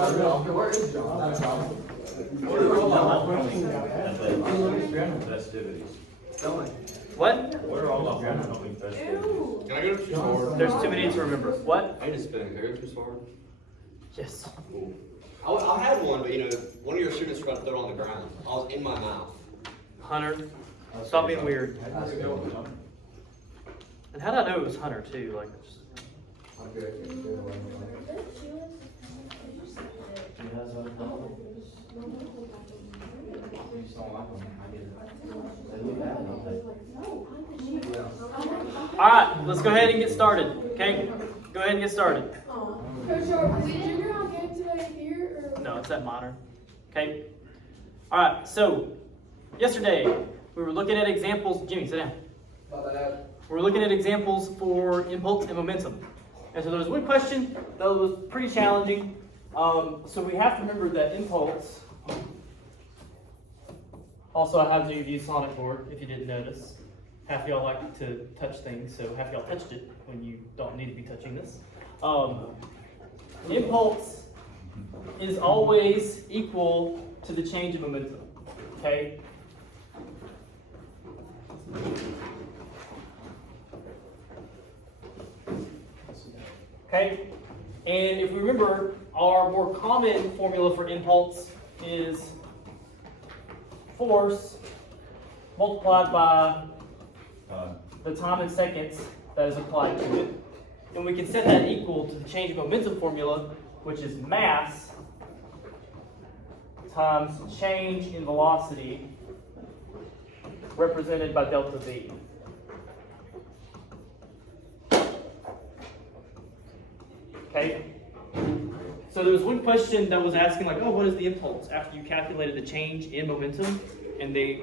Where is John? That's John. What are all upcoming festivities? What? What are all upcoming festivities? Can I go to tutorial? There's too many to remember. What? I just spin. Can I go to tutorial? Yes. I had one, but one of your students forgot to throw it on the ground. I was in my mouth. Hunter. Stop being weird. And how did I know it was Hunter too? Like, just... All right, let's go ahead and get started. Okay, go ahead and get started. No, it's that minor. Okay. All right. So yesterday we were looking at examples. Jimmy, sit down. We're looking at examples for impulse and momentum. And so there was one question that was pretty challenging. So we have to remember that impulse. Also, I have the ViewSonic board, if you didn't notice. Half of y'all like to touch things, so half of y'all touched it when you don't need to be touching this. Impulse is always equal to the change in momentum. Okay? Okay? And if we remember, our more common formula for impulse is force multiplied by the time in seconds that is applied to it. And we can set that equal to the change in momentum formula, which is mass times change in velocity represented by delta V. Okay? So there was one question that was asking like, oh, what is the impulse after you calculated the change in momentum and they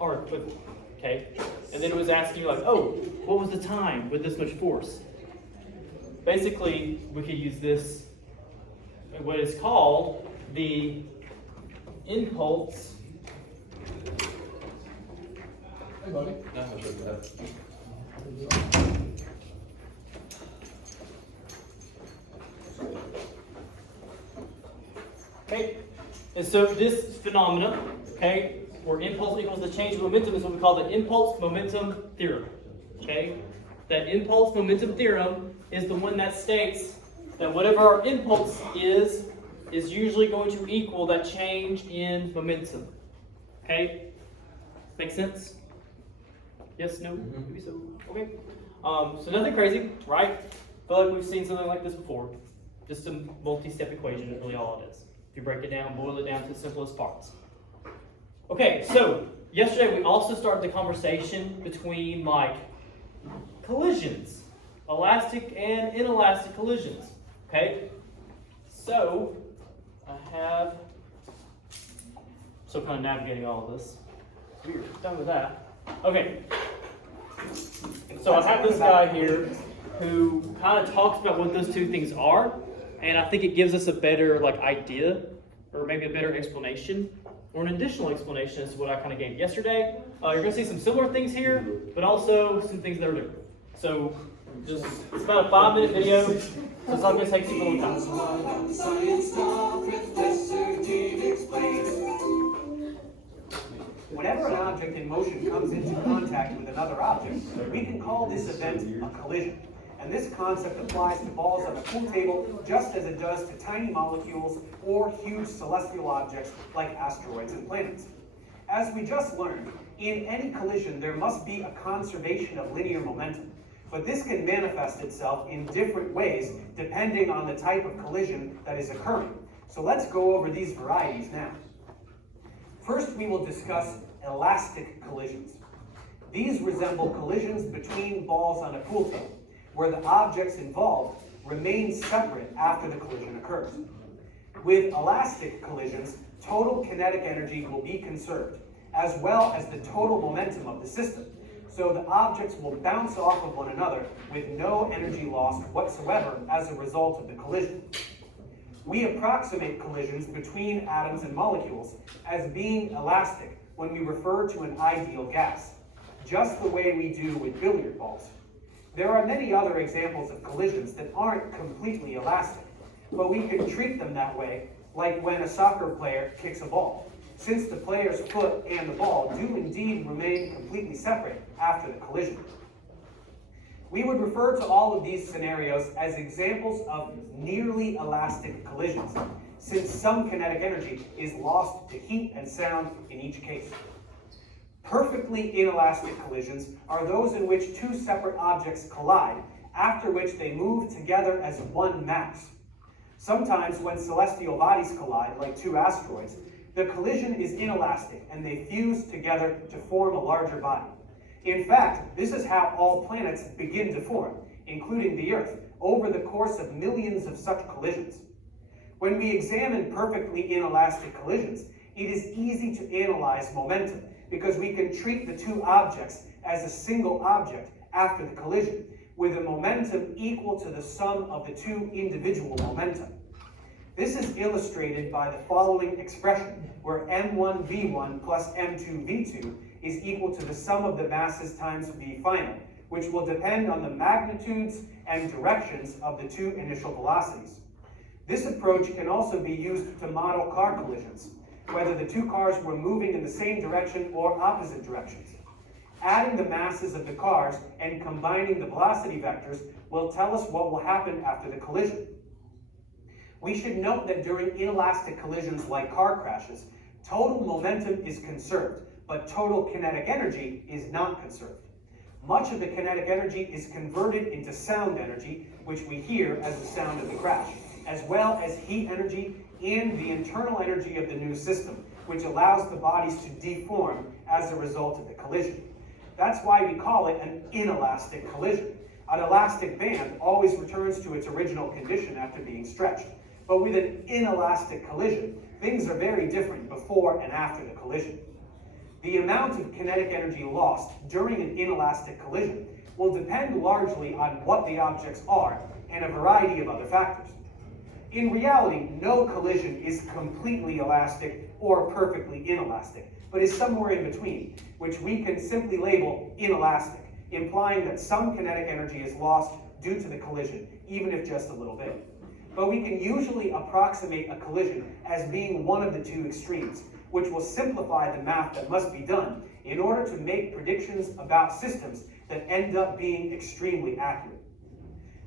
are equivalent, okay? And then it was asking you like, oh, what was the time with this much force? Basically, we could use this, what is called the impulse. Hey, buddy. Okay, and so this phenomena, okay, where impulse equals the change in momentum is what we call the impulse momentum theorem. Okay, that impulse momentum theorem is the one that states that whatever our impulse is usually going to equal that change in momentum. Okay, make sense? Yes, no, maybe so. Okay, so nothing crazy, right? I feel like we've seen something like this before. Just a multi-step equation is really all it is. If you break it down, boil it down to the simplest parts. Okay, so yesterday we also started the conversation between like collisions, elastic and inelastic collisions. Okay, so I have, so kind of navigating all of this. We're done with that. Okay, so I have this guy here who kind of talks about what those two things are. And I think it gives us a better idea, or maybe a better explanation, or an additional explanation as to what I kind of gave yesterday. You're going to see some similar things here, but also some things that are different. So it's about a 5-minute video, so it's not going to take super long time. Whenever an object in motion comes into contact with another object, we can call this event a collision. And this concept applies to balls on a pool table just as it does to tiny molecules or huge celestial objects like asteroids and planets. As we just learned, in any collision there must be a conservation of linear momentum, but this can manifest itself in different ways depending on the type of collision that is occurring. So let's go over these varieties now. First, we will discuss elastic collisions. These resemble collisions between balls on a pool table, where the objects involved remain separate after the collision occurs. With elastic collisions, total kinetic energy will be conserved, as well as the total momentum of the system, so the objects will bounce off of one another with no energy lost whatsoever as a result of the collision. We approximate collisions between atoms and molecules as being elastic when we refer to an ideal gas, just the way we do with billiard balls. There are many other examples of collisions that aren't completely elastic, but we can treat them that way like when a soccer player kicks a ball, since the player's foot and the ball do indeed remain completely separate after the collision. We would refer to all of these scenarios as examples of nearly elastic collisions, since some kinetic energy is lost to heat and sound in each case. Perfectly inelastic collisions are those in which two separate objects collide, after which they move together as one mass. Sometimes when celestial bodies collide, like two asteroids, the collision is inelastic and they fuse together to form a larger body. In fact, this is how all planets begin to form, including the Earth, over the course of millions of such collisions. When we examine perfectly inelastic collisions, it is easy to analyze momentum because we can treat the two objects as a single object after the collision, with a momentum equal to the sum of the two individual momenta. This is illustrated by the following expression, where m1v1 plus m2v2 is equal to the sum of the masses times v final, which will depend on the magnitudes and directions of the two initial velocities. This approach can also be used to model car collisions, whether the two cars were moving in the same direction or opposite directions. Adding the masses of the cars and combining the velocity vectors will tell us what will happen after the collision. We should note that during inelastic collisions like car crashes, total momentum is conserved, but total kinetic energy is not conserved. Much of the kinetic energy is converted into sound energy, which we hear as the sound of the crash, as well as heat energy and the internal energy of the new system, which allows the bodies to deform as a result of the collision. That's why we call it an inelastic collision. An elastic band always returns to its original condition after being stretched. But with an inelastic collision, things are very different before and after the collision. The amount of kinetic energy lost during an inelastic collision will depend largely on what the objects are and a variety of other factors. In reality, no collision is completely elastic or perfectly inelastic, but is somewhere in between, which we can simply label inelastic, implying that some kinetic energy is lost due to the collision, even if just a little bit. But we can usually approximate a collision as being one of the two extremes, which will simplify the math that must be done in order to make predictions about systems that end up being extremely accurate.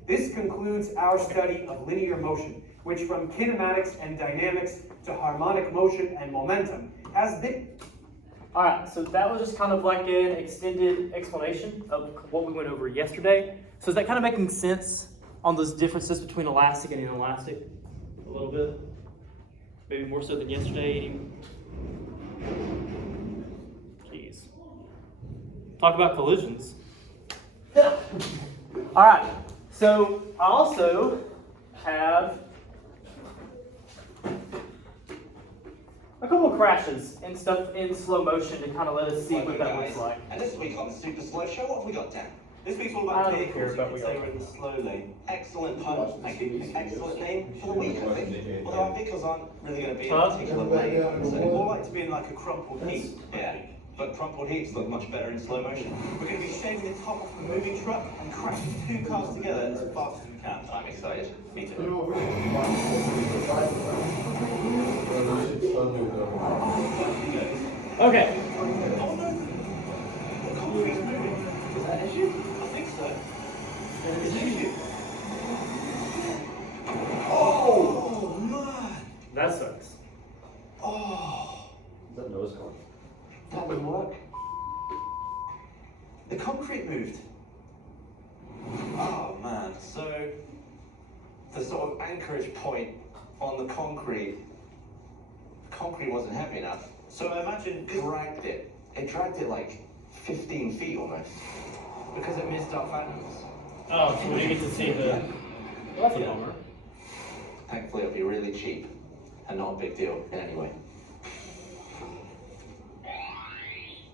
This concludes our study of linear motion, which from kinematics and dynamics to harmonic motion and momentum has been. All right, so that was just kind of like an extended explanation of what we went over yesterday. So is that kind of making sense on those differences between elastic and inelastic? A little bit? Maybe more so than yesterday? Jeez. Talk about collisions. All right, so I also have a couple of crashes and stuff in slow motion to kind of let us see what that looks like. And this week on the Super Slow Show, what have we got, Dan? This week's all I about don't vehicles. care You about can what say you're we're in the slow lane. Excellent pun. Thank you. Excellent name for the week, I think. Although our vehicles aren't really going to be in Huh? a particular lane, so they're more like to be in like a crumpled heap. Yeah, but crumpled heaps look much better in slow motion. We're going to be shaving the top off the moving truck and crashing two cars together as fast as we can. I'm excited. Me too. Okay. Oh no! The concrete's moving. Is that an issue? I think so. It's an issue. Oh man! That sucks. Oh, Is that nose cone? that wouldn't work. The concrete moved. Oh man, so the sort of anchorage point on the concrete wasn't heavy enough. So I imagine dragged it. It dragged it like 15 feet almost. Because it missed our phantoms. Oh, so we didn't get to see the. Well, that's a Yeah. bummer. Thankfully, it'll be really cheap and not a big deal in any way.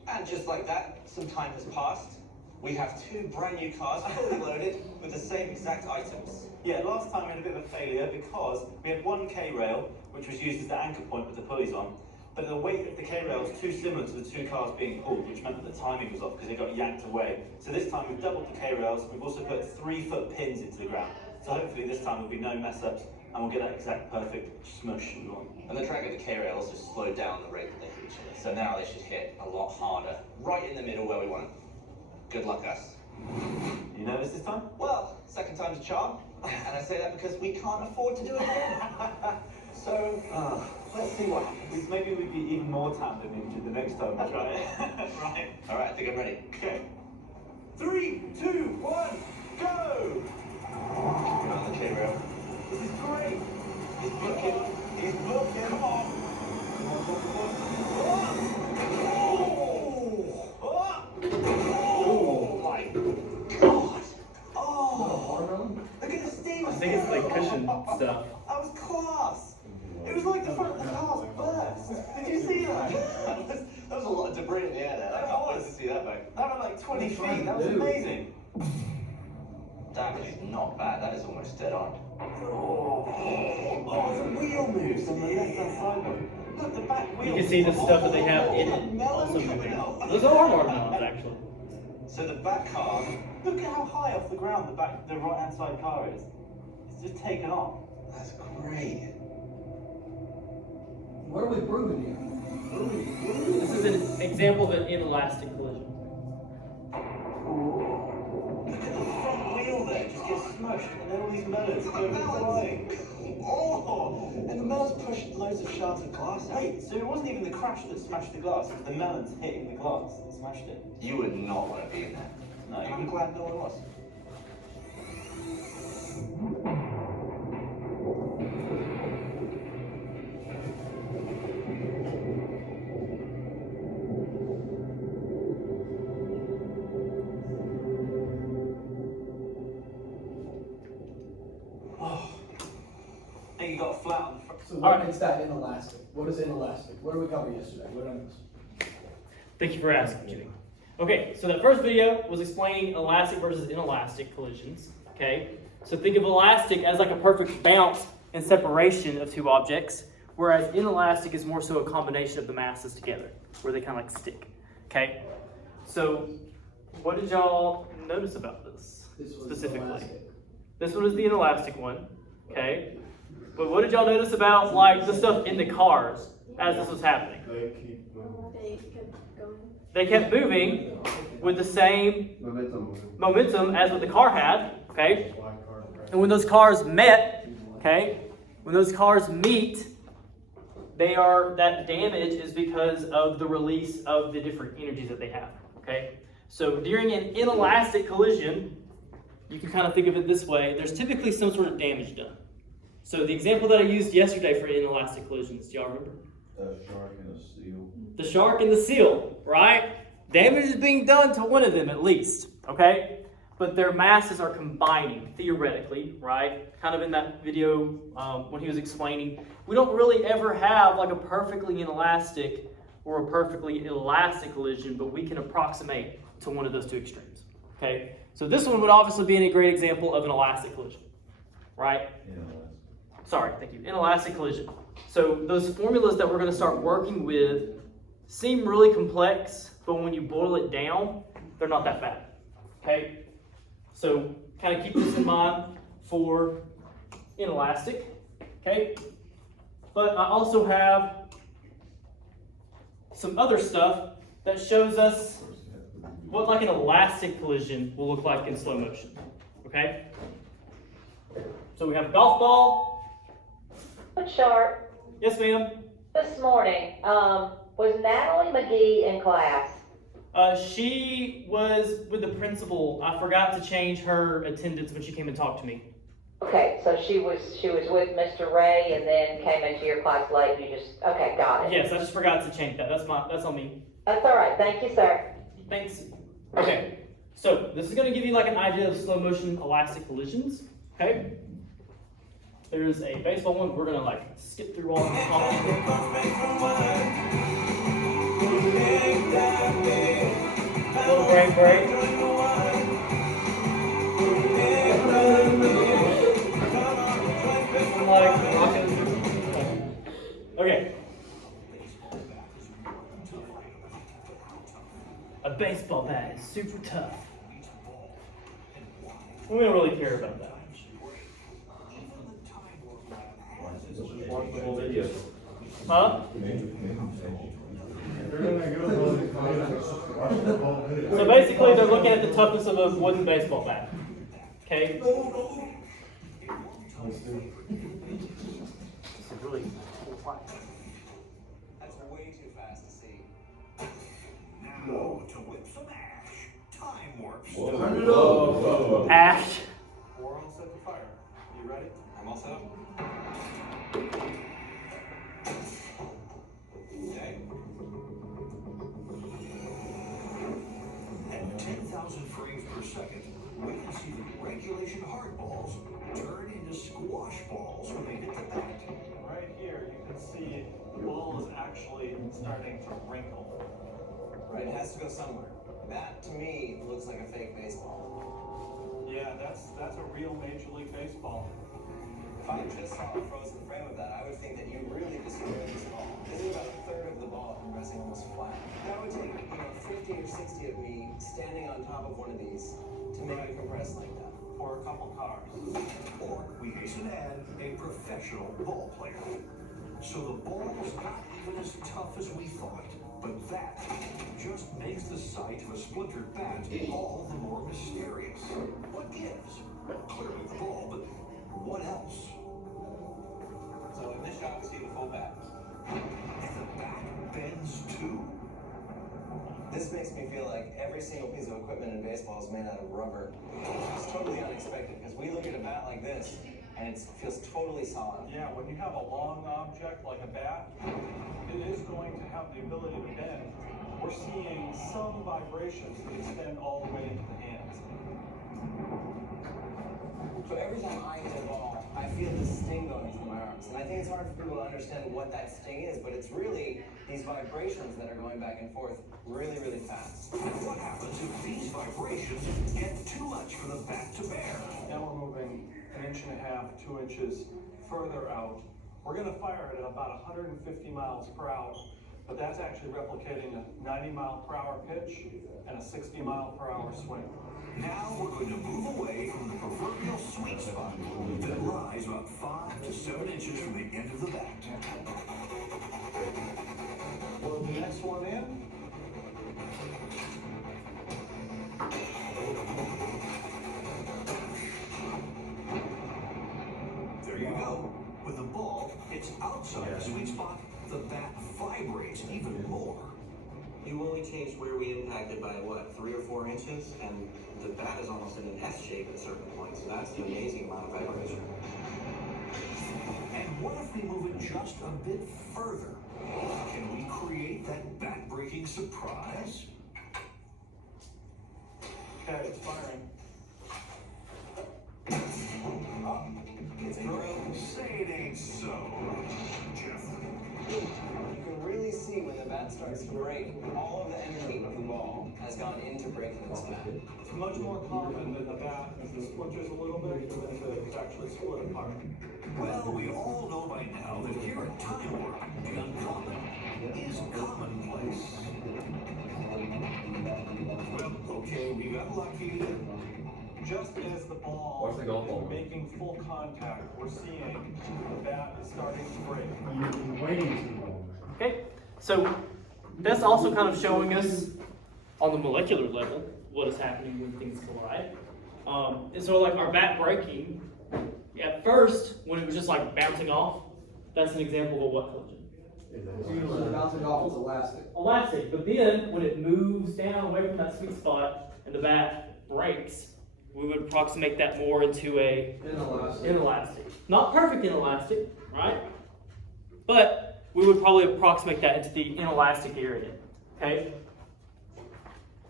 And just like that, some time has passed. We have two brand new cars fully loaded with the same exact items. Yeah, last time we had a bit of a failure because we had one K-rail, which was used as the anchor point with the pulleys on, but the weight of the K-rail was too similar to the two cars being pulled, which meant that the timing was off because they got yanked away. So this time we've doubled the K-rails, we've also put 3-foot pins into the ground. So hopefully this time there'll be no mess ups and we'll get that exact perfect smush we want. And the drag of the K-rails just slowed down the rate that they hit each other. So now they should hit a lot harder, right in the middle where we want them. Good luck, us. You nervous this time? Well, second time's a charm. And I say that because we can't afford to do it again. So, let's see what happens. Maybe we'd be even more talented the next time we try it. Right. All right, I think I'm ready. Okay. 3, 2, 1, go! Get on the K-rail. This is great. He's looking. He's looking. Come on. Oh my God. Oh, look at the steam. I think it's like cushion stuff. That was class. It was like the front of the car's burst. Did you see that? That was a lot of debris in the air there. I can't wait to see that back. That was like 20 feet. That was amazing. That is not bad. That is almost dead on. Oh, the wheel moves on the left-hand side one. Look, the back wheel. You can see the stuff that they have in it also moving. Those are watermelons, actually. So the back car, look at how high off the ground the right-hand side car is. It's just taken off. That's great. What are we proving here? This is an example of an inelastic collision. Look at the front wheel there, just gets smushed, and then all these melons go flying. Oh, and the melons pushed loads of shards of glass out. Wait, so it wasn't even the crash that smashed the glass, it was the melons hitting the glass that smashed it. You would not want to be in there. No, I'm glad no one was. I think you got a flat on the front. So what makes that inelastic? What is inelastic? What did we cover yesterday? What did I miss? Thank you for asking, Jimmy. Okay, so that first video was explaining elastic versus inelastic collisions. Okay, so think of elastic as like a perfect bounce and separation of two objects, whereas inelastic is more so a combination of the masses together, where they kind of like stick. Okay, so what did y'all notice about this specifically? Inelastic. This one is the inelastic one. Okay, but what did y'all notice about like the stuff in the cars as this was happening? They kept moving with the same momentum as what the car had, okay? And when those cars met, okay, when those cars meet, that damage is because of the release of the different energies that they have, okay? So during an inelastic collision, you can kind of think of it this way, there's typically some sort of damage done. So the example that I used yesterday for inelastic collisions, do y'all remember? The shark and the seal. The shark and the seal, right? Damage is being done to one of them at least, okay? But their masses are combining, theoretically, right? Kind of in that video when he was explaining, we don't really ever have like a perfectly inelastic or a perfectly elastic collision, but we can approximate to one of those two extremes, okay? So this one would obviously be a great example of an elastic collision, right? Sorry, thank you. Inelastic collision. So those formulas that we're going to start working with seem really complex, but when you boil it down, they're not that bad. Okay? So kind of keep this in mind for inelastic. Okay? But I also have some other stuff that shows us what like an elastic collision will look like in slow motion. Okay? So we have a golf ball. Sharp, Yes, ma'am. this morning, was Natalie McGee in class? She was with the principal. I forgot to change her attendance when she came and talked to me. Okay, so she was with Mr. Ray and then came into your class late. You just, okay, got it. Yes, I just forgot to change that. That's on me. That's all right. Thank you, sir. Thanks. Okay, so this is going to give you like an idea of slow motion elastic collisions. Okay. There's a baseball one. We're going to like skip through all of them. Little break. Okay. A baseball bat is super tough. We don't really care about that. Huh? So basically, they're looking at the toughness of a wooden baseball bat. Okay? This is really cool fight. That's way too fast to see. Now, to whip some ash, time warps. Turn it up. Ash. We're all set to fire. You ready? I'm all set up. Okay. At 10,000 frames per second, we can see the regulation hard balls turn into squash balls when they hit the bat. Right here, you can see the ball is actually starting to wrinkle. Right, it has to go somewhere. That, to me, looks like a fake baseball. Yeah, that's a real Major League Baseball. If I just saw a frozen frame of that, I would think that you really destroyed this ball. This is about a third of the ball compressing almost flat. That would take, 50 or 60 of me standing on top of one of these to make it compress like that. For a couple cars. Or, we hasten to add, a professional ball player. So the ball's not even as tough as we thought. But that just makes the sight of a splintered bat all the more mysterious. What gives? Well, clearly the ball, but what else? So in this shot, we see the full bat. And the bat bends too? This makes me feel like every single piece of equipment in baseball is made out of rubber. It's totally unexpected because we look at a bat like this and it feels totally solid. Yeah, when you have a long object like a bat, it is going to have the ability to bend. We're seeing some vibrations that extend all the way into the hands. So every time I hit a ball, I feel this sting going through my arms. And I think it's hard for people to understand what that sting is, but it's really these vibrations that are going back and forth really, really fast. What happens if these vibrations get too much for the bat to bear? Now we're moving 1.5 inches, 2 inches further out. We're going to fire it at about 150 miles per hour, but that's actually replicating a 90 mile per hour pitch and a 60 mile per hour swing. Now we're going to move away from the proverbial sweet spot that lies about 5 to 7 inches from the end of the bat. Load the next one in. There you go. With the ball, it's outside the sweet spot. The bat vibrates even more. You only changed where we impacted by what, 3 or 4 inches? And the bat is almost in an S shape at certain points. So that's an amazing amount of vibration. And what if we move it just a bit further? Can we create that bat-breaking surprise? Okay, it's firing. It's incredible. Say it ain't so, Jeff. You can really see when the bat starts to break, all of the energy of the ball has gone into breaking this bat. It's much more common that the bat splinters a little bit than to actually split apart. Well, we all know by now that here at Time Warp, the uncommon is commonplace. Well, okay, we got lucky. Just as the ball Watch the golf ball. is making full contact, we're seeing the bat is starting to break. Okay, so that's also kind of showing us on the molecular level what is happening when things collide. And so like our bat breaking, at first, when it was just like bouncing off, that's an example of what collision? So the bouncing off is elastic. Elastic, but then when it moves down away from that sweet spot and the bat breaks, we would approximate that more into a inelastic. Not perfect inelastic, right? But we would probably approximate that into the inelastic area, okay?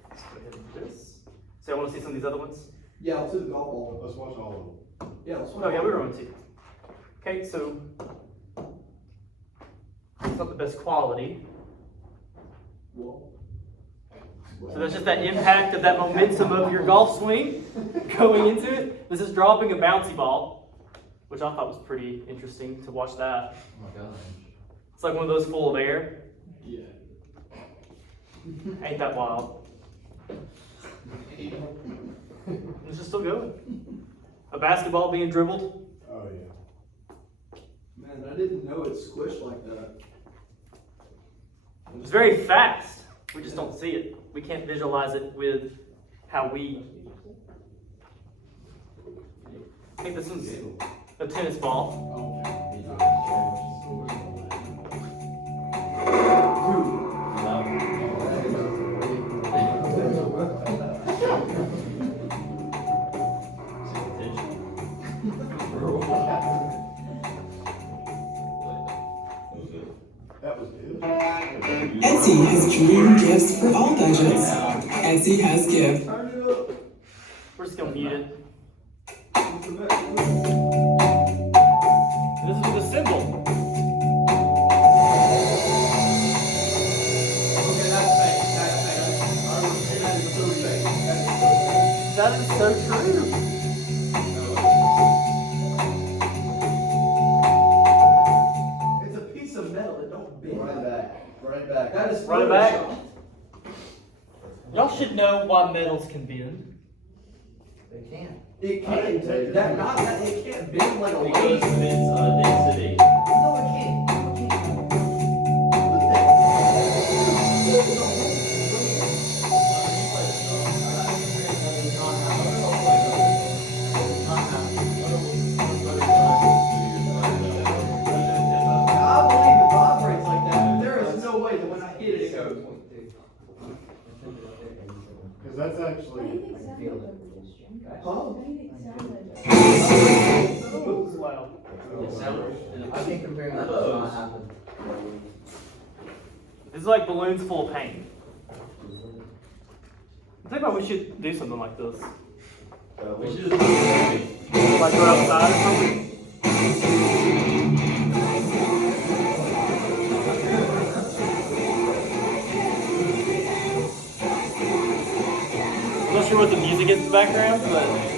Let's go ahead and do this. So I want to see some of these other ones. Yeah, let's do the golf ball. Let's watch all of them. Yeah, let's. Oh yeah, we were on two. Okay, so it's not the best quality. So that's just that impact of that momentum of your golf swing going into it. This is dropping a bouncy ball, which I thought was pretty interesting to watch that. Oh my gosh. It's like one of those full of air. Yeah. Ain't that wild? It's just still going. A basketball being dribbled. Oh yeah. Man, I didn't know it squished like that. It's very fast. We just don't see it. We can't visualize it with how we. I think this one's a tennis ball. Etsy has dream gifts for all budgets. Etsy has gift. We're just gonna mute it. This is with a symbol. Okay, that's fake. That's fake. I was saying that is so fake. That is so true. It's a piece of metal that don't bend. Run it back. Run it back. That is Run it back. Photoshop. Y'all should know why metals can bend. It can't. It can't bend like a Because laser. it's density. No, it can't. No, it can't. What the heck? There's a I believe it vibrates like that, but there is no way that when I hit it, it goes. Because that's actually. Huh? Wow. I can't compare that to what happened. This is like balloons full of paint. I think about we should do something like this. We should just. Like go outside or something. I'm not sure what the music is in the background, but.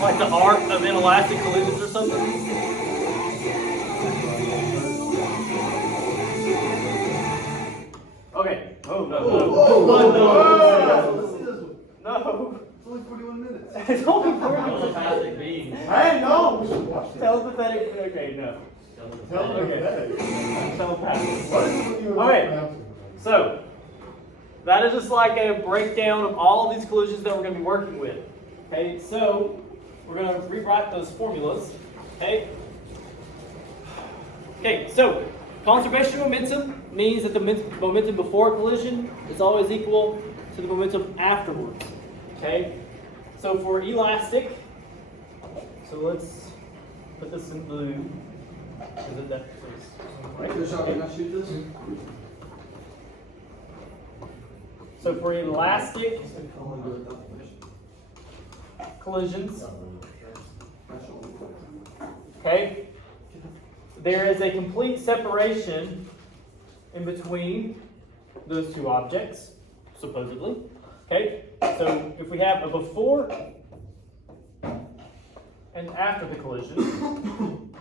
Like the art of inelastic collisions or something? Okay. Oh, no. No. It's only 41 minutes. It's only 40 minutes. Telepathic beings. Hey, no! We should watch that. Telepathic. Okay, no. Telepathic. Telepathic. What is it with you? Okay. So, that is just like a breakdown of all of these collisions that we're going to be working with. Okay, so we're going to rewrite those formulas. Okay. Okay, so conservation of momentum means that the momentum before a collision is always equal to the momentum afterwards. Okay, so for elastic, so let's put this in blue. Is it that place? Right. Can I shoot this? So for elastic collisions, okay, there is a complete separation in between those two objects, supposedly. Okay, so if we have a before and after the collision,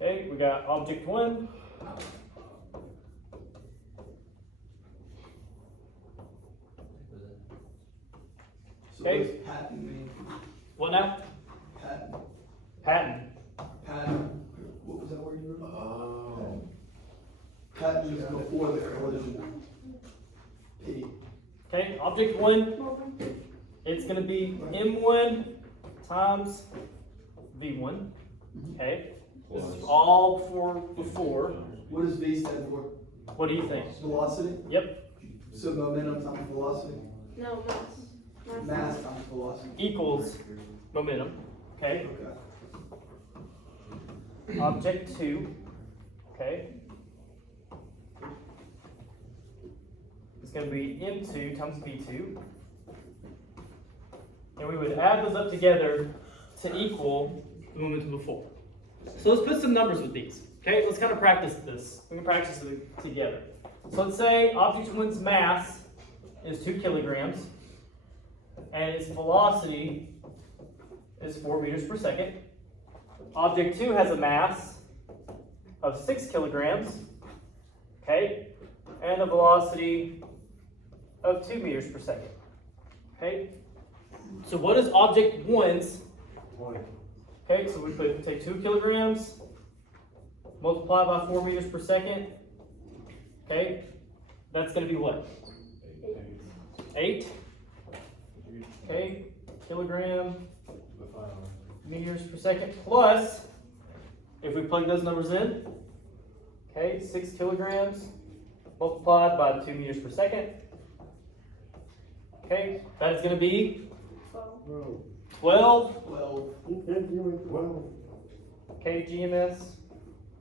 okay, we got object 1. So Okay. what does patent mean? What now? Patent. Patent. Patent. What was that word you wrote? Oh. Patent is before the collision. P. Okay, object 1, it's going to be M1 times V1. Okay, this is all for before. What does V stand for? What do you think? Velocity? Yep, So momentum times velocity? No, mass. Mass times velocity. equals momentum. Okay, Okay. object 2, okay, it's going to be M2 times V2. And we would add those up together to equal the momentum before. So let's put some numbers with these. Okay, let's kind of practice this. We can practice it together. So let's say object 1's mass is 2 kilograms and its velocity is 4 meters per second. Object 2 has a mass of 6 kilograms, okay, and a velocity of 2 meters per second. Okay, So what is object 1's? 20. Okay, so we take 2 kilograms, multiply by 4 meters per second. Okay, that's going to be what? 8. Okay, kilogram meters per second plus, if we plug those numbers in, okay, 6 kilograms multiplied by 2 meters per second. Okay, that is going to be 12 kgms.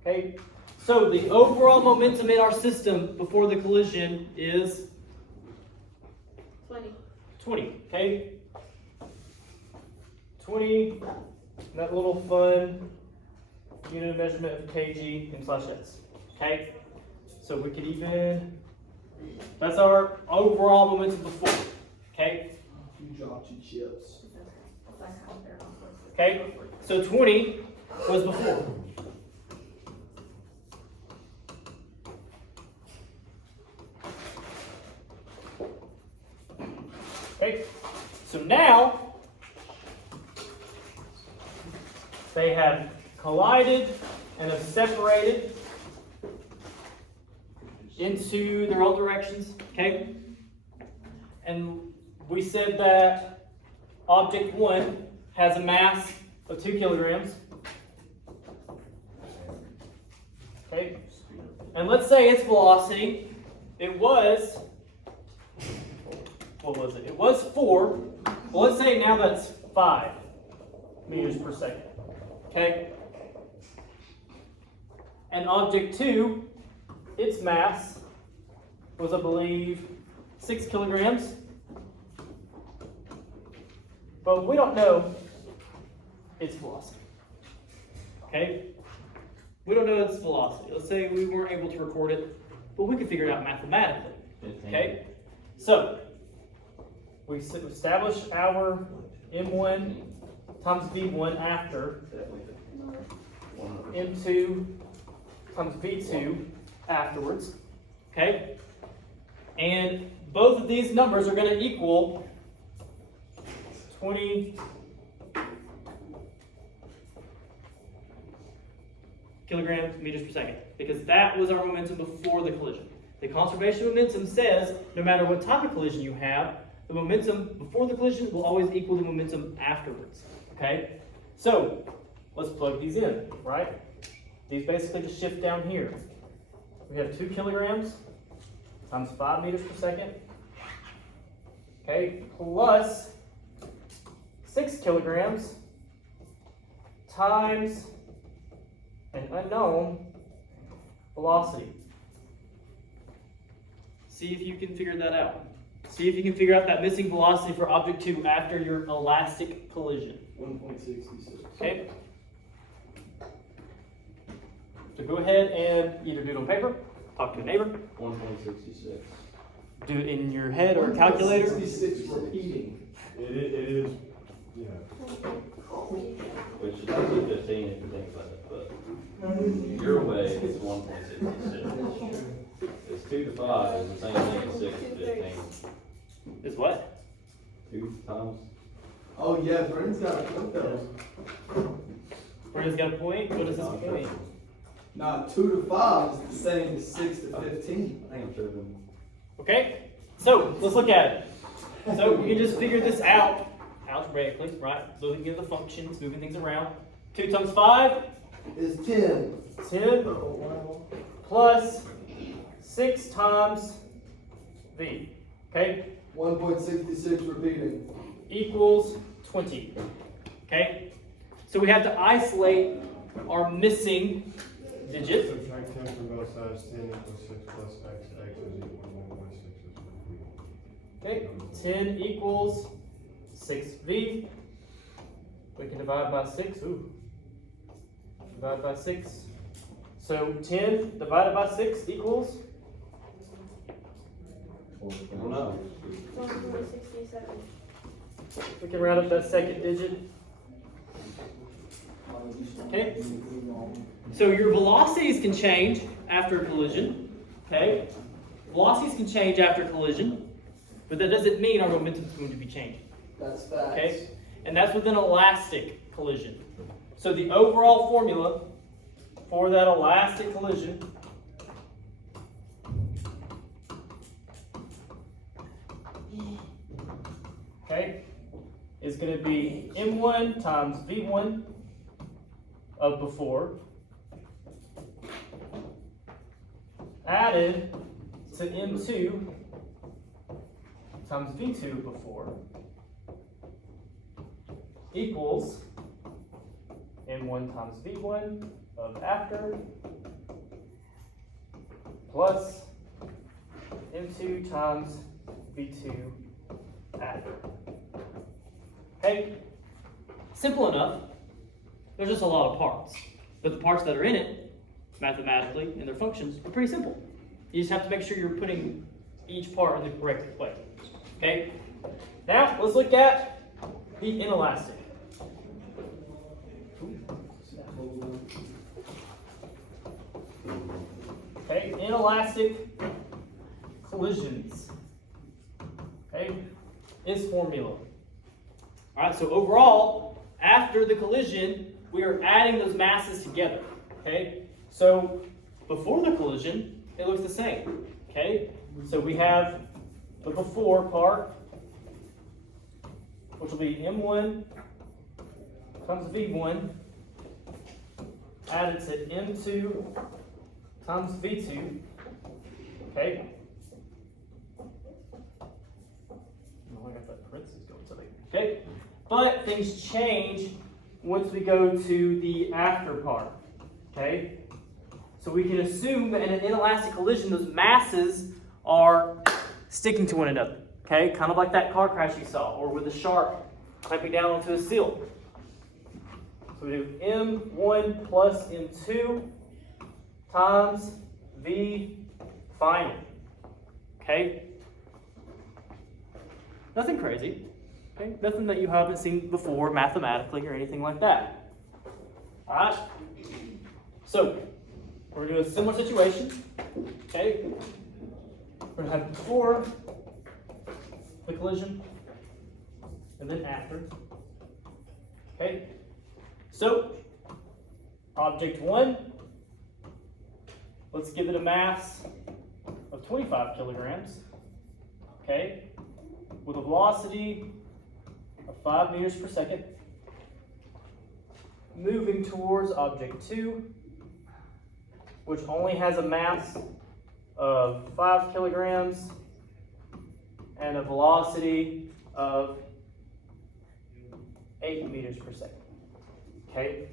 Okay, so the overall momentum in our system before the collision is 20. Okay, 20. That little fun unit of measurement of kg and slash s. Okay, so we could even. That's our overall momentum before. Okay. You dropped your chips. Okay, so 20 was before. Okay, so now they have collided and have separated into their own directions. Okay, and we said that object 1 has a mass of 2 kilograms. Okay, and let's say its velocity, it was, what was it? It was 4. Well, let's say now that's 5 meters per second. Okay, and object 2, its mass was, I believe, 6 kilograms. But we don't know its velocity. Okay? We don't know its velocity. Let's say we weren't able to record it, but we can figure it out mathematically. Okay? So, we establish our M1 times V1 after M2 times V2 afterwards. Okay? And both of these numbers are going to equal 20 kilograms meters per second, because that was our momentum before the collision. The conservation momentum says no matter what type of collision you have, the momentum before the collision will always equal the momentum afterwards. Okay? So, let's plug these in, right? These basically just shift down here. We have 2 kilograms times 5 meters per second. Okay, plus 6 kilograms times an unknown velocity. See if you can figure that out. See if you can figure out that missing velocity for object 2 after your elastic collision. 1.66. Okay? So go ahead and either do it on paper, talk to a neighbor. 1.66. Do it in your head or a calculator. 66 repeating. It is, yeah. Which is actually 15 if you think about it, but your way is 1.66. It's 2 to 5 is the same thing as 6 to 15. Is what? 2 times. Oh yeah, Brent's got a point though. Brandon's got a point. What is his point? Nah, 2 to 5 is the same as 6 to 15. I think I'm tripping. Okay, so let's look at it. So we can just figure this out algebraically, right? Looking at the functions, moving things around. 2 times 5 is 10. 10 plus 6 times V. Okay? 1.66 repeating. Equals 20. Okay? So we have to isolate our missing digit. Subtract 10 from both sides, 10 equals 6 plus x, x is equal to 1.6. Okay, 10 equals 6V. We can divide by 6. Ooh. Divide by 6. So 10 divided by 6 equals? I don't know. 1.67. We can round up that second digit. Okay. So your velocities can change after a collision. Okay. Velocities can change after collision, but that doesn't mean our momentum is going to be changing. That's facts. Okay? And that's with an elastic collision. So the overall formula for that elastic collision is going to be M1 times V1 of before added to M2 times V2 of before equals M1 times V1 of after plus M2 times V2 after. Okay? Simple enough. There's just a lot of parts. But the parts that are in it, mathematically, and their functions, are pretty simple. You just have to make sure you're putting each part in the correct way. Okay? Now, let's look at the inelastic. Okay, inelastic collisions. Okay, is formula. Alright, so overall, after the collision, we are adding those masses together. Okay, so before the collision, it looks the same. Okay, so we have the before part, which will be M1 times V1 added to M2 times V2. Okay. Oh, I got that parentheses going something. Okay. But things change once we go to the after part. Okay. So we can assume that in an inelastic collision, those masses are sticking to one another. Okay, kind of like that car crash you saw, or with a shark clamping down onto a seal. So we do M1 plus M2 times V final. Okay? Nothing crazy. Okay? Nothing that you haven't seen before mathematically or anything like that. Alright? So, we're going to do a similar situation. Okay? We're going to have before the collision and then after. Okay? So, object 1, let's give it a mass of 25 kilograms, okay, with a velocity of 5 meters per second, moving towards object 2, which only has a mass of 5 kilograms and a velocity of 8 meters per second. Okay.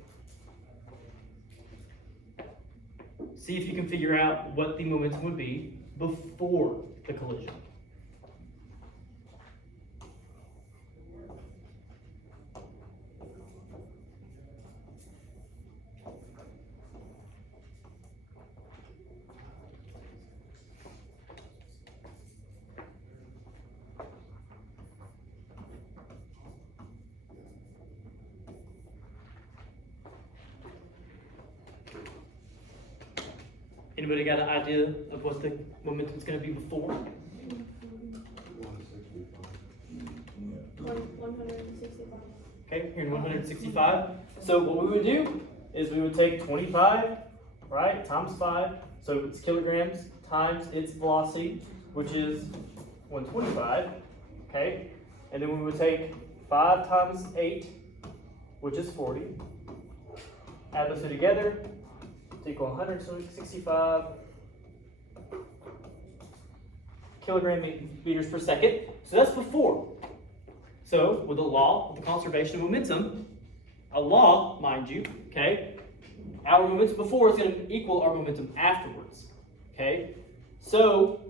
See if you can figure out what the momentum would be before the collision. Anybody got an idea of what the momentum is going to be before? 165. Okay, here in 165. So what we would do is we would take 25, right, times 5. So it's kilograms times its velocity, which is 125. Okay, and then we would take 5 times 8, which is 40. Add those two together to equal 165 kilogram meters per second. So that's before. So with the law of the conservation of momentum, a law, mind you, okay, our momentum before is going to equal our momentum afterwards. Okay, so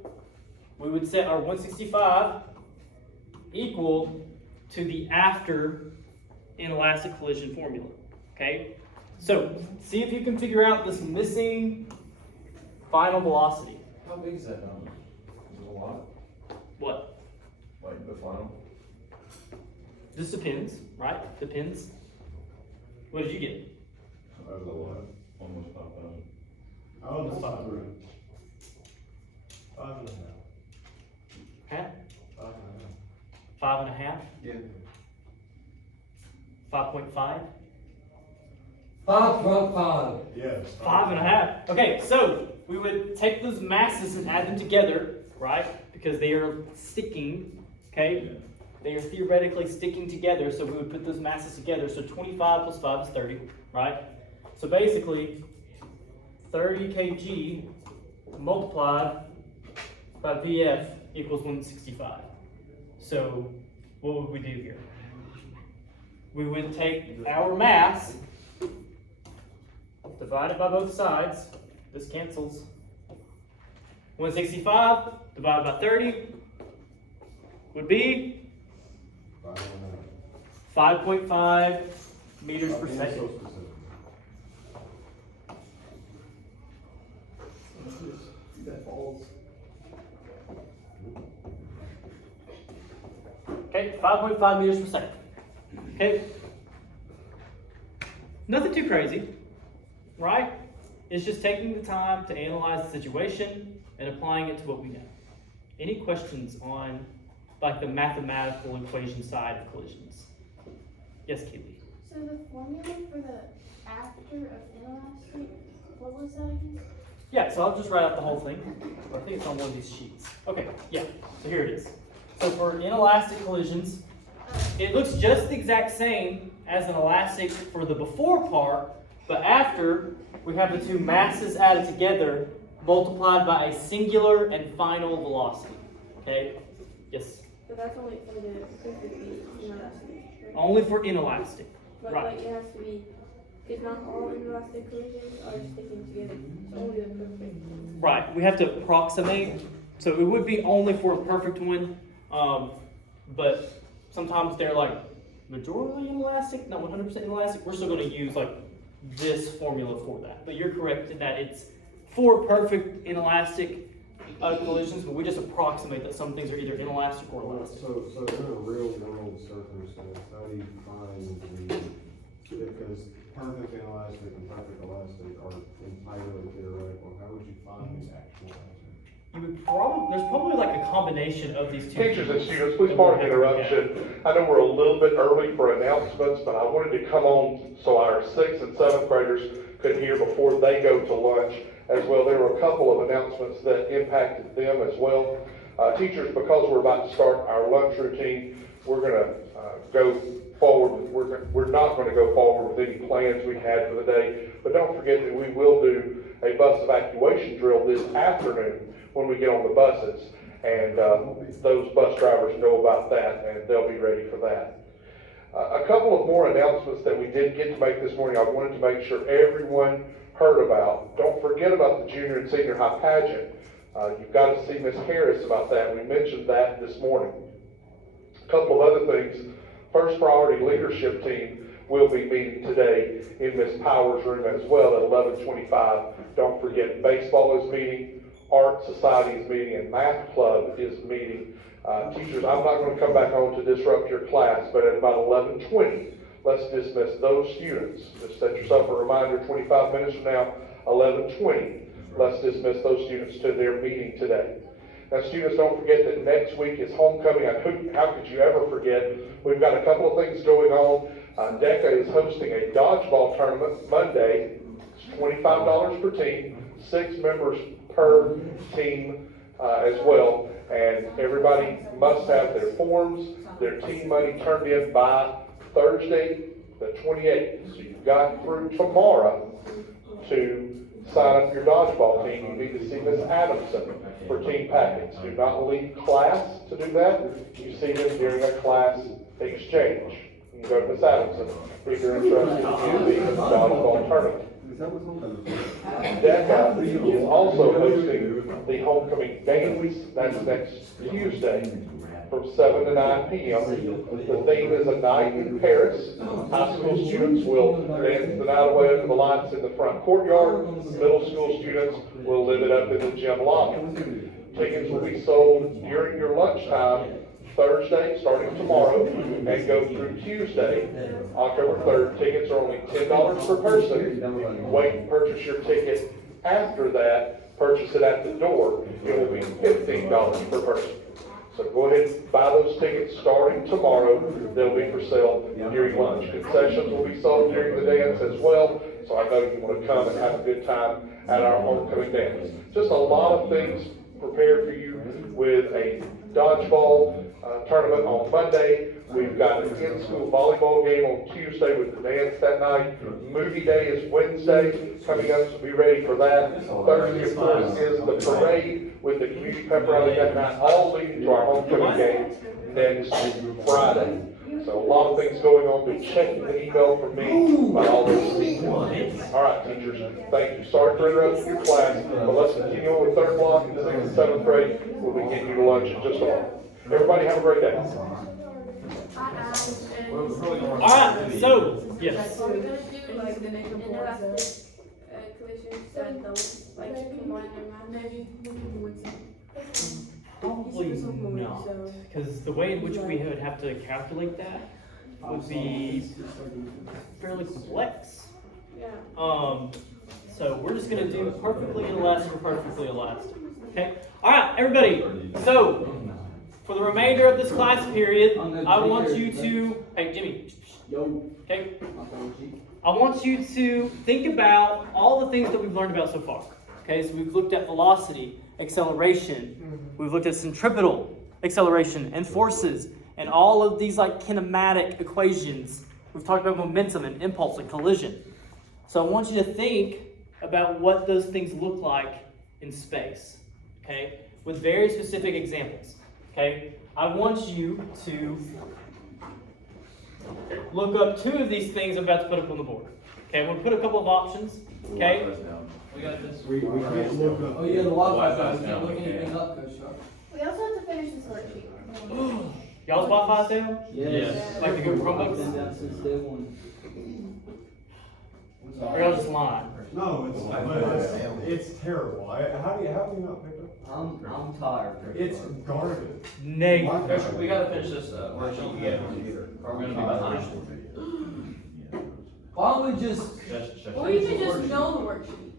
we would set our 165 equal to the after inelastic collision formula. Okay, so see if you can figure out this missing final velocity. How big is that number? Is it a lot? What? Like the final? This depends, right? Depends. What did you get? That was a lot. Almost 5,000. Almost 500. 5.5. Huh? 5.5. 5.5? Yeah. 5.5? 5.5. Yes. 5.5. Okay, so we would take those masses and add them together, right? Because they are sticking, okay? They are theoretically sticking together, so we would put those masses together. So 25 plus 5 is 30, right? So basically, 30 kg multiplied by VF equals 165. So what would we do here? We would take our mass, divide it by both sides. This cancels. 165 divided by 30 would be 5.5 meters per second. Okay, 5.5 meters per second. Okay. Nothing too crazy, right? It's just taking the time to analyze the situation and applying it to what we know. Any questions on like the mathematical equation side of collisions? Yes, Keely. So the formula for the after of inelastic, what was that again? Yeah, so I'll just write out the whole thing. I think it's on one of these sheets. Okay, yeah, so here it is. So for inelastic collisions, it looks just the exact same as an elastic for the before part, but after, we have the two masses added together, multiplied by a singular and final velocity. Okay? Yes? But that's only for the perfectly inelastic, right? Only for inelastic. But Right. like it has to be, because not all inelastic collisions are sticking together. It's only the perfect. Right, we have to approximate. So it would be only for a perfect one, but sometimes they're like majority inelastic, not 100% inelastic. We're still going to use like this formula for that. But you're correct in that it's for perfect inelastic collisions, but we just approximate that some things are either inelastic or elastic. So in a real world circumstance, how do you find because perfect inelastic and perfect elastic are entirely theoretical, how would you find the actual answer? You would there's probably like a combination of these two. Teachers and students, please pardon the interruption. I know we're a little bit early for announcements, but I wanted to come on so our 6th and 7th graders could hear before they go to lunch as well. There were a couple of announcements that impacted them as well. Teachers, because we're about to start our lunch routine, we're going to go forward. We're not going to go forward with any plans we had for the day, but don't forget that we will do a bus evacuation drill this afternoon when we get on the buses, and those bus drivers know about that, and they'll be ready for that. A couple of more announcements that we did get to make this morning, I wanted to make sure everyone heard about. Don't forget about the junior and senior high pageant. You've got to see Miss Harris about that. We mentioned that this morning. A couple of other things. First Priority Leadership Team will be meeting today in Miss Powers' room as well at 11:25. Don't forget, baseball is meeting, Art Society is meeting, and Math Club is meeting. Teachers, I'm not going to come back on to disrupt your class, but at about 11:20, let's dismiss those students. Just set yourself a reminder, 25 minutes from now, 11:20, let's dismiss those students to their meeting today. Now, students, don't forget that next week is homecoming. How could you ever forget? We've got a couple of things going on. DECA is hosting a dodgeball tournament Monday. It's $25 per team, 6 members per team as well. And everybody must have their forms, their team money turned in by Thursday, the 28th. So you've got through tomorrow to sign up your dodgeball team. You need to see Miss Adamson for team packets. Do not leave class to do that. You see them during a class exchange. You can go to Miss Adamson if you're interested in the dodgeball tournament. DECA is also hosting the homecoming dance. That's next Tuesday from 7 to 9 p.m. The theme is A Night in Paris. High school students will dance the night away under the lights in the front courtyard. Middle school students will live it up in the gym lobby. Tickets will be sold during your lunchtime Thursday, starting tomorrow, and go through Tuesday, October 3rd. Tickets are only $10 per person. If you wait and purchase your ticket after that, purchase it at the door, it will be $15 per person. So go ahead and buy those tickets starting tomorrow. They'll be for sale during lunch. Concessions will be sold during the dance as well. So I know you want to come and have a good time at our homecoming dance. Just a lot of things prepared for you with a dodgeball tournament on Monday. We've got an in-school volleyball game on Tuesday with the dance that night. Movie day is Wednesday coming up, so be ready for that. Thursday, of course, is the parade with the community pep rally that night, all leading to our homecoming game next Friday. So a lot of things going on. Be checking the email from me about all those details. All right, teachers, thank you. Sorry for interrupting your class, but let's continue on with third block and 6th and 7th grade. We'll be getting you to lunch in just a moment. Everybody have a great day. Alright, so, yes. Are we gonna do like the inelastic collisions that don't like combine their mass? Probably not, because the way in which we would have to calculate that would be fairly complex. Yeah. So we're just gonna do perfectly elastic or perfectly elastic. Okay? Alright, everybody. So for the remainder of this class period, I want you to, hey Jimmy, okay? I want you to think about all the things that we've learned about so far. Okay, so we've looked at velocity, acceleration, we've looked at centripetal acceleration and forces, and all of these like kinematic equations. We've talked about momentum and impulse and collision. So I want you to think about what those things look like in space, okay, with very specific examples. Okay, I want you to look up two of these things I'm about to put up on the board. Okay, I'm going to put a couple of options. Okay. We can't look up. Oh yeah, the Wi-Fi stuff. We can't look anything up, Coach Sharp. We also have to finish this worksheet. Y'all's Wi-Fi's down? Yes. Like the Google Chromebooks? Been down since day one. Or y'all just lying? No, it's terrible. How do you not pick up? I'm tired. It's garbage. Negative. We gotta finish this worksheet. Yeah. Or we're gonna be behind. Why don't we just? Or you can just know the worksheet.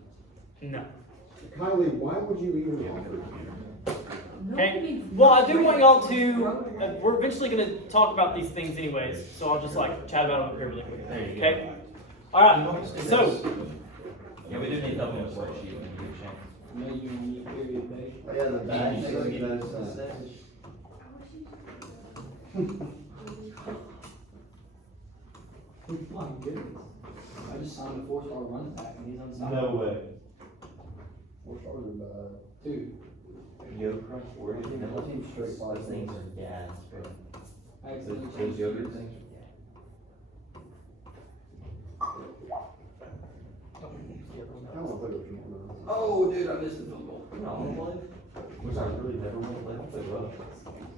No. Kylie, why would you even offer? Okay. Well, I do want y'all to. We're eventually going to talk about these things, anyways. So I'll just like chat about it here really quick. Okay. All right. So. Yeah, we do need help with the worksheet. Yeah, the back. My goodness. I just signed a 4-star run attack and he's unsigned. No way. 4 stars are 2. Yogurt crunch, where do you think Those seem straight flies things are gas, but. those yogurt things? Oh, dude, I missed the field goal. Which I really never want to play. I'll play well.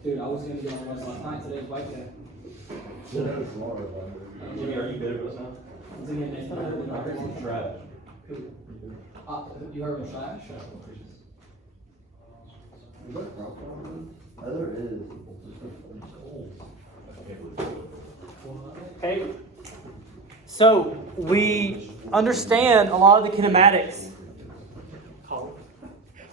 Dude, I was gonna get on the rest last night. Today's bike day. Jimmy, are you bitter with us now? Is it getting next time? Trash. You heard me trash? There is. Okay. So we understand a lot of the kinematics.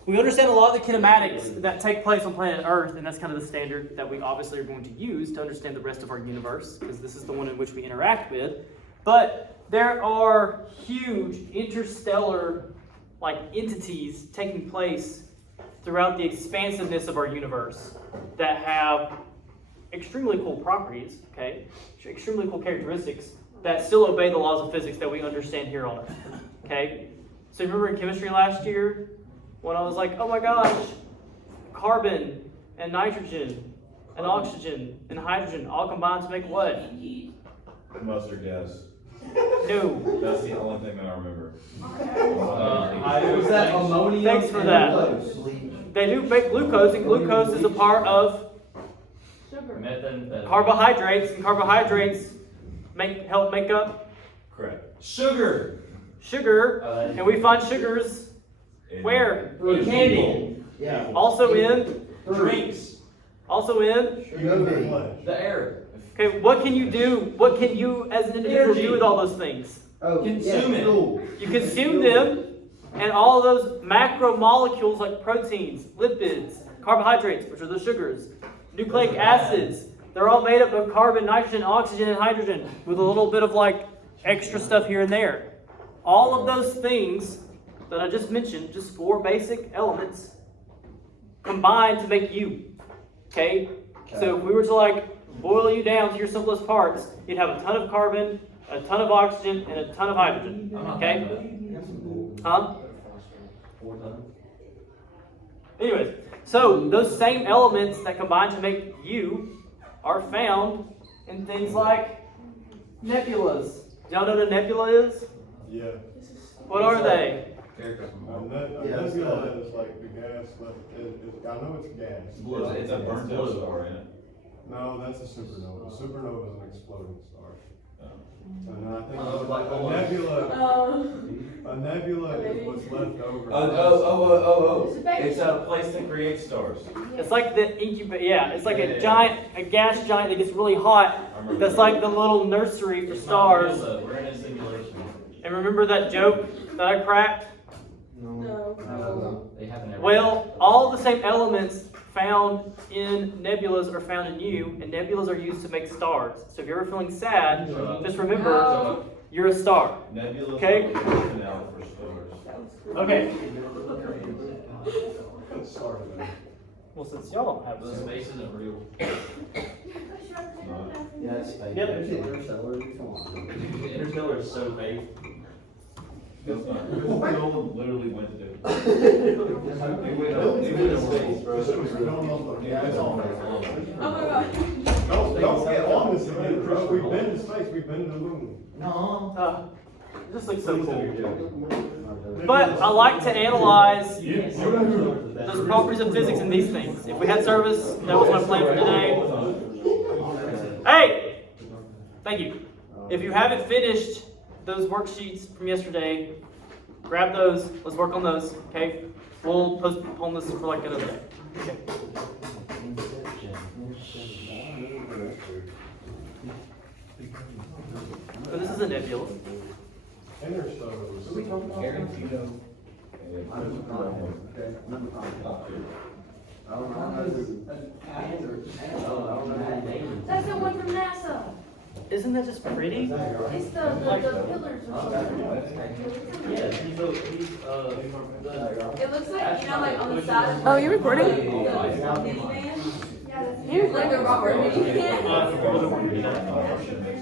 We understand a lot of the kinematics that take place on planet Earth, and that's kind of the standard that we obviously are going to use to understand the rest of our universe, because this is the one in which we interact with. But there are huge interstellar like entities taking place throughout the expansiveness of our universe that have extremely cool properties, okay? Extremely cool characteristics that still obey the laws of physics that we understand here on Earth, okay? So remember in chemistry last year when I was like, oh my gosh, carbon and nitrogen and oxygen and hydrogen all combined to make what? Mustard gas. No. That's the only thing that I remember. Was that ammonia? Thanks for that. They do make glucose, and glucose is a part of carbohydrates, and carbohydrates help make up Sugar. And we find sugars where? In candy. Yeah. Also in Drinks. Also in The air. okay. What can you do? What can you as an individual do with all those things? Consume it. You consume them, and all of those macromolecules like proteins, lipids, carbohydrates, which are the sugars, nucleic acids. They're all made up of carbon, nitrogen, oxygen, and hydrogen with a little bit of like extra stuff here and there. All of those things that I just mentioned, just 4 basic elements, combine to make you. Okay? So if we were to like boil you down to your simplest parts, you'd have a ton of carbon, a ton of oxygen, and a ton of hydrogen. Okay? Huh? Anyways, so those same elements that combine to make you are found in things like nebulas. Do y'all know what a nebula is? Yeah. What are they? A nebula is like the gas left, I know it's gas. It's a burnt up star, isn't it? No, that's a supernova. A supernova is an exploding star. And then I think a nebula is what's left over. It's a place to create stars. It's like the incubator. Yeah, it's like a gas giant that gets really hot. That's like the little nursery for stars. We're in a simulation. And remember that joke that I cracked? No. They haven't ever. Well, all the same elements found in nebulas are found in you, and nebulas are used to make stars. So if you're ever feeling sad, just remember you're a star. Nebula. Okay? Out for stars. Okay. Let's start with that. Well, since y'all don't have The this. space isn't real. Yeah, it's fake. Yep. Interstellar, come on. Interstellar is so fake. That's not. Nolan literally went to. They went to space, bro. Yeah, it's all Oh my god. Don't get on this again, bro. We've been to space, we've been to the moon. No. It just looks so cool. But I like to analyze those properties of physics in these things. If we had service, that was my plan for today. Hey! Thank you. If you haven't finished those worksheets from yesterday, grab those. Let's work on those, okay? We'll postpone this for like another day. Okay. So this is a nebula. Interstellar was. That's the one from NASA. Isn't that just pretty? It's the pillars or something. Yeah, It looks like, you know, like on the side of. Oh, you're recording? The minivan. You're like the Robert minivan.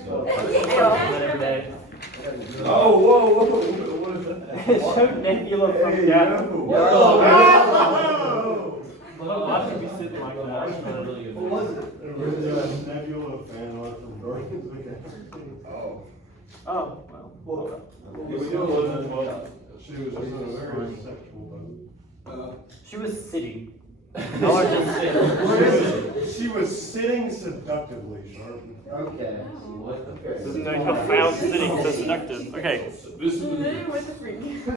every day. Oh, whoa, what is that? It showed nebula from down. I should be sitting like that. What was it? There's a nebula fan art from Guardians of the Galaxy. Oh, well. She was in a very sexual mode. She was sitting. No, I just sit. She was sitting seductively, Sharp. Okay. Isn't that how found sitting so seductive? Okay. With the freak.